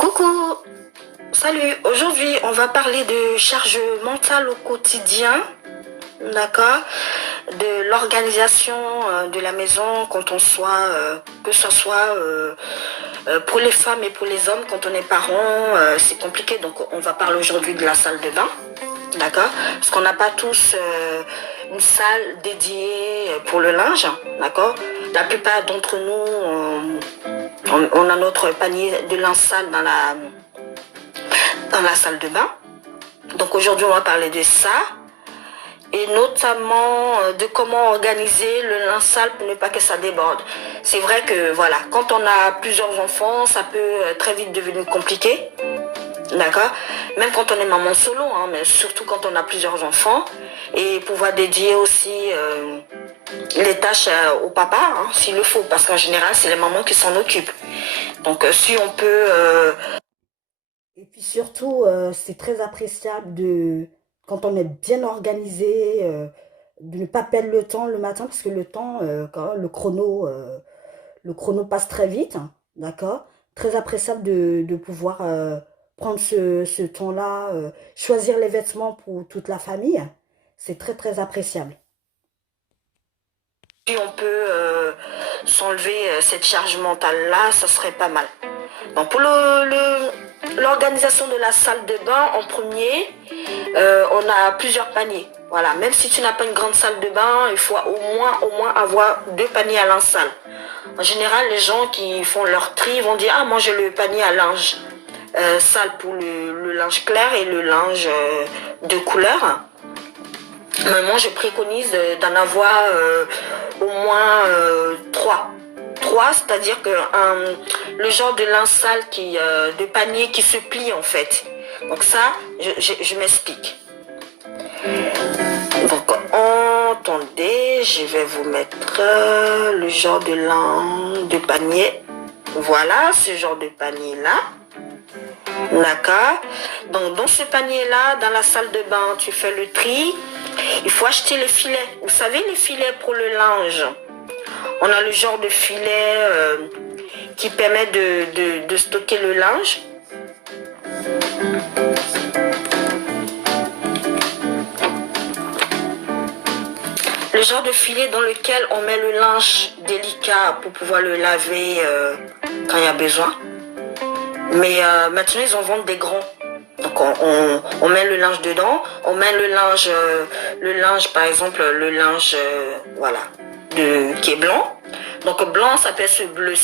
Coucou, salut. Aujourd'hui, on va parler de charge mentale au quotidien, d'accord? De l'organisation de la maison quand on soit, que ce soit pour les femmes et pour les hommes, quand on est parent, c'est compliqué. Donc, on va parler aujourd'hui de la salle de bain, d'accord? Parce qu'on n'a pas tous une salle dédiée pour le linge, d'accord? La plupart d'entre nous, on a notre panier de linge sale dans la salle de bain. Donc aujourd'hui, on va parler de ça et notamment de comment organiser le linge sale pour ne pas que ça déborde. C'est vrai que voilà, quand on a plusieurs enfants, ça peut très vite devenir compliqué. D'accord? Même quand on est maman solo, hein, mais surtout quand on a plusieurs enfants. Et pouvoir dédier aussi les tâches au papa, hein, s'il le faut. Parce qu'en général, c'est les mamans qui s'en occupent. Donc si on peut... Et puis surtout, c'est très appréciable quand on est bien organisé, de ne pas perdre le temps le matin, parce que le temps, quand le chrono passe très vite, hein, d'accord? Très appréciable de pouvoir prendre ce temps-là, choisir les vêtements pour toute la famille. C'est très, très appréciable. Si on peut s'enlever cette charge mentale-là, ça serait pas mal. Donc pour l'organisation de la salle de bain, en premier, on a plusieurs paniers. Voilà, même si tu n'as pas une grande salle de bain, il faut au moins avoir 2 paniers à linge sale. En général, les gens qui font leur tri vont dire « Ah, moi j'ai le panier à linge sale pour le linge clair et le linge de couleur. » Mais moi, je préconise d'en avoir au moins 3. 3, c'est-à-dire que le genre de linge sale de panier qui se plie en fait. Donc ça, je m'explique. Donc, attendez, je vais vous mettre le genre de panier. Voilà, ce genre de panier-là. D'accord. Donc, dans ce panier-là, dans la salle de bain, tu fais le tri. Il faut acheter le filet. Vous savez, les filets pour le linge. On a le genre de filet qui permet de stocker le linge. Le genre de filet dans lequel on met le linge délicat pour pouvoir le laver quand il y a besoin. Mais maintenant, ils en vendent des grands. Donc on met le linge dedans, on met le linge par exemple, le linge voilà, qui est blanc. Donc blanc, ça peut être ce bleu.